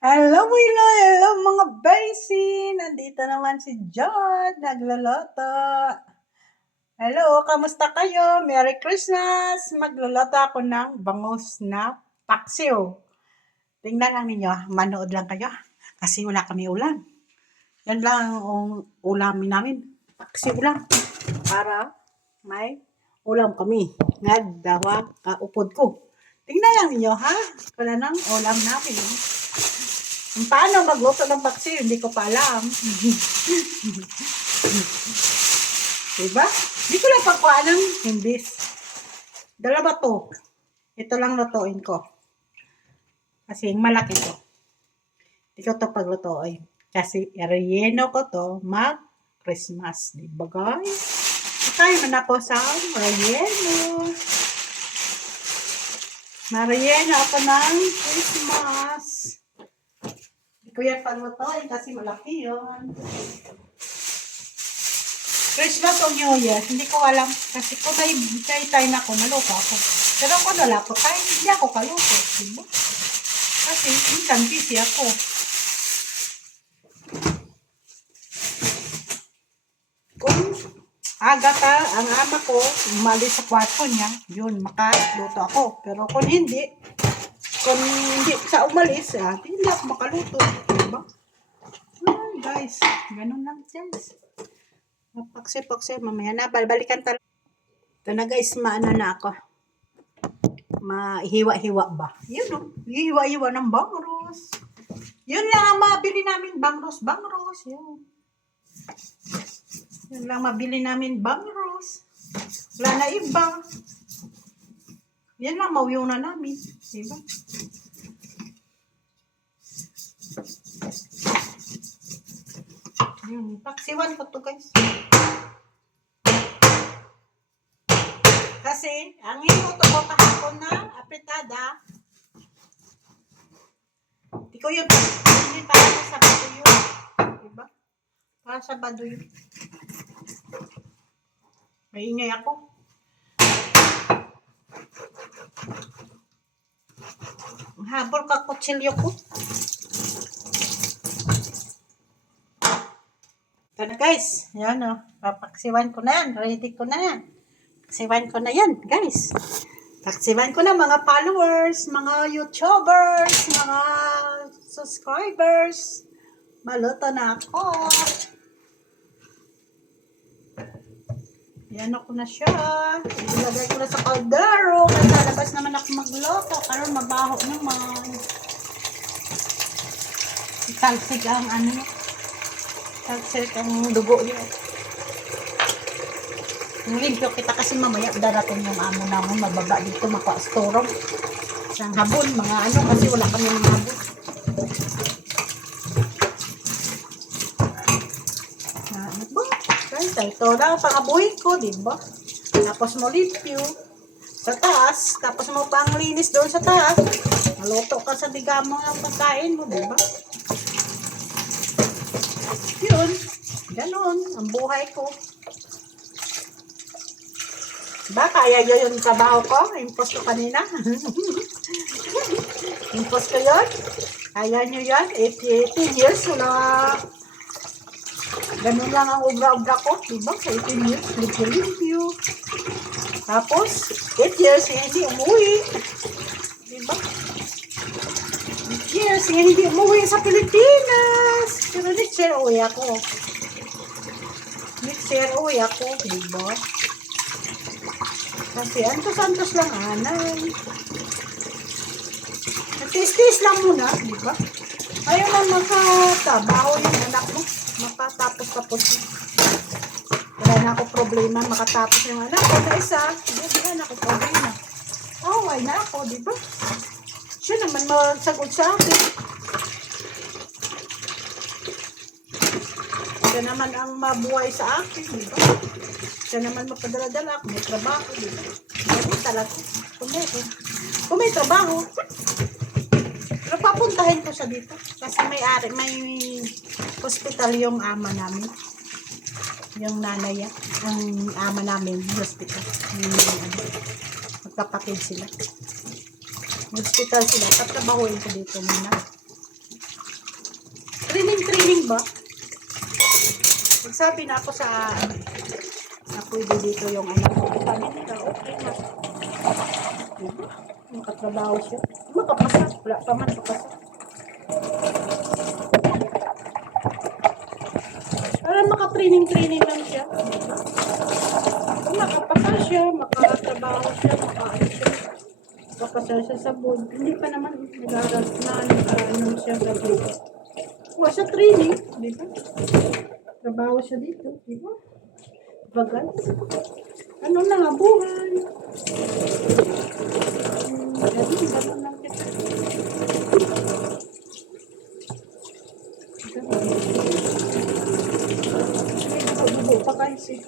Hello mga Besi! Nandito naman si John, nagluluto. Hello, kamusta kayo? Merry Christmas! Magluluto ako ng bangus na paksiw. Tingnan lang ninyo, manood lang kayo. Kasi wala kami ulam. Yan lang ang ulamin namin. Paksiw lang. Para may ulam kami. Nagdawa kaupod ko. Tingnan lang ninyo ha. Wala nang ulam namin. Kung paano magluto ng paksiw, hindi ko pa alam. Diba? Hindi ko lang pagkuha ng himbis. Dalawa to. Ito lang lutuin ko. Kasi malaki to. Hindi ko to paglutuin. Kasi relleno ko to mag-Christmas. Diba guys? Tayo man ako sa relleno. Marieno ako ng Christmas. Hindi ko yan paglutuin kasi malaki yun. Christmas o New Year, hindi ko alam. Kasi kung may time ako, maluto ako. Pero kung wala ko time, hindi ako kaluto. Diba? Kasi minsan busy ako. Kung aga ka, ang ama ko, umalis sa kwarto niya, yun, makaluto ako. Pero kung hindi sa umalis, hindi ako makaluto. Diba? Ay, guys, ganun lang, guys. Paksi, mamaya na, balikan talaga. Ito na guys, maano na ako. Mahiwa-hiwa ba? Yun o, hiwa-hiwa ng bangros. Yun lang ang mabili namin, bangros. Yun. Yun lang mabili namin, bangros. Wala na iba. Yan lang, mauyaw na namin. Diba? Yun, paksiwan ko to guys. Kasi, ang hinuto ko kahapon na apritada, di ko yun, hindi para sa Sabado yun. Diba? Para sa Sabado yun. May ingay ako. Habol ka kutsilyo ko. Ito na guys. Yan o. Papaksiwan ko na yan. Ready ko na yan. Paksiwan ko na yan guys. Paksiwan ko na mga followers, mga YouTubers, mga subscribers. Maluto na ako. Yan ako na siya. Ilagay ko na sa kaldero. Kasi lalabas naman ako magluto. Karoon mabaho naman. Talsig ang ano. Talsig ang dugo niya. Limpyo kita kasi mamaya darating yung amo namin. Mababa dito maka-storong. Isang habon. Mga ano kasi wala kami ng habon. Ito na ang pangabuhin ko, diba? Tapos mo limpyo sa taas, tapos mo pang linis doon sa taas. Maluto ka sa digamo ng pagkain mo, diba? Yun, ganun ang buhay ko. Diba, kaya yun yung trabaho ko? Impos ko kanina. Impos ko yun. Kaya nyo yan, 18 years, wala. Ganun lang ang obra-obra ko, diba? Sa 18 years, limpyo-limpyo. Tapos, 8 years, hindi umuwi. Diba? 8 years, hindi umuwi sa Pilipinas. Pero next year, uwi ako. Diba? Kasi, antos-antos lang, anay. Nagtis-tis lang muna, diba? Ayaw lang makatrabaho yung anak mo. Makatapos-tapos. Wala na ako problema makatapos yung anak ko na isa. Wala na ako problema. Away na ako, di ba? Siya naman magsagot sa akin. Siya naman ang mabuhay sa akin, di ba? Siya naman mapadala-dala ako. May trabaho, di ba? Hindi talaga. Kung may trabaho, pero papuntahin ko siya dito. Kasi may hospital yung ama namin. Yung nanay, ang ama namin, hospital. Magkapatid sila. Hospital sila. Tatrabahuin ko dito muna. Diba? Nagsabi na ako sa na pwede dito yung anak ko. Sabi nila, okay na. Diba? Makatrabaho siya. Makapasa. Wala pa man makapasa. Para makatraining-training lang siya. Diba? Makapasa siya, makatrabaho siya, makaano siya. Makasal siya sa board. Hindi pa naman nag-aaral na ano siya graduate. Wala siya training. Diba? Trabaho siya dito. Diba? Diba guys? Ano na nga buhay? Ganun lang kita. Dugo pa guys eh.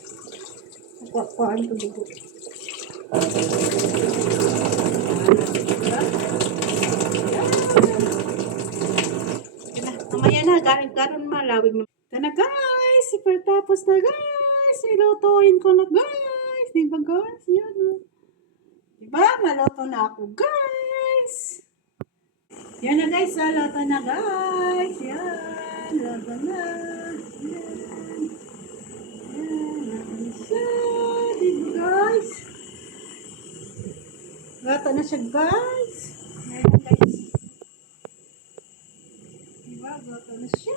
Kuhaan ko dugo. Mamaya na, garin malawig na. Ito na guys, super tapos na guys. Ilutuin ko na guys. Diba guys? Yan o. Diba? Maluto na ako guys. Yan na guys, luto na guys. Yan, luto na. Yan. Yan, luto na siya. Diba guys? Luto na siya guys. Yan guys. Diba? Luto na siya.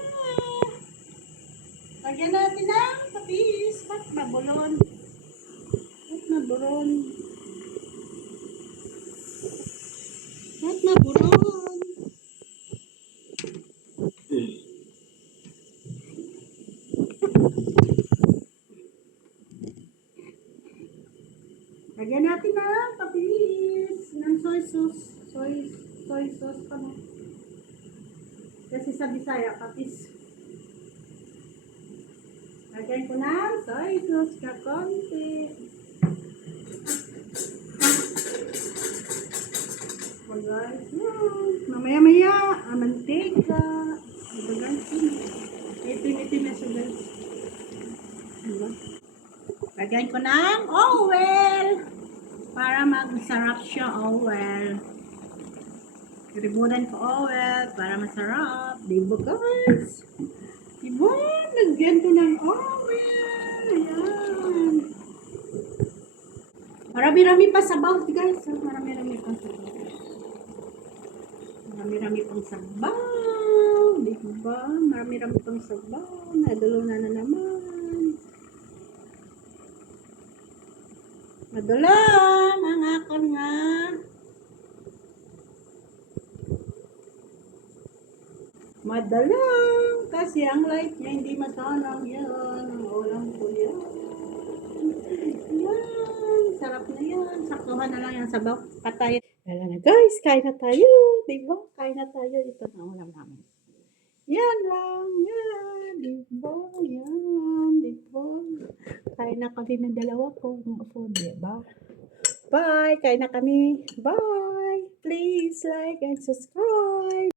Lagyan natin ng tapis. Ba't mabulon? Ba't mabulon? Ba't mabulon? Lagyan natin ng tapis. Ng soy sauce. Soy sauce pa mo. Kasi sa Bisaya, tapis. Lagyan ko ng soy sauce ka konti. Guys, mamaya-maya, mantika. Diba guys? Itim-itim na siya guys. Diba? Lagyan ko ng oil. Para magsarap siya oil. Ribunan ko oil para masarap. Diba guys? Diba? Lagyan ko ng oil. Ayan. Marami-rami pa sabaw guys. Marami-rami pa sabaw. Marami-rami pang sabaw. Diba? Marami-rami pang sabaw. Nadulo na naman. Madulam ang akon nga. Madalang. Kasi ang light niya hindi matanang yan. Ang ulam ko yan. Yan. Sarap na yan. Saktuhan na lang yan sabaw. Patay. Wala na guys. Kain na tayo. Diba? Kain na tayo. Ito na ulam namin. Yan lang. Yan. Diba? Yan. Diba? Kain na kami ng dalawa ko. Mga food. Diba? Bye. Kain na kami. Bye. Please like and subscribe.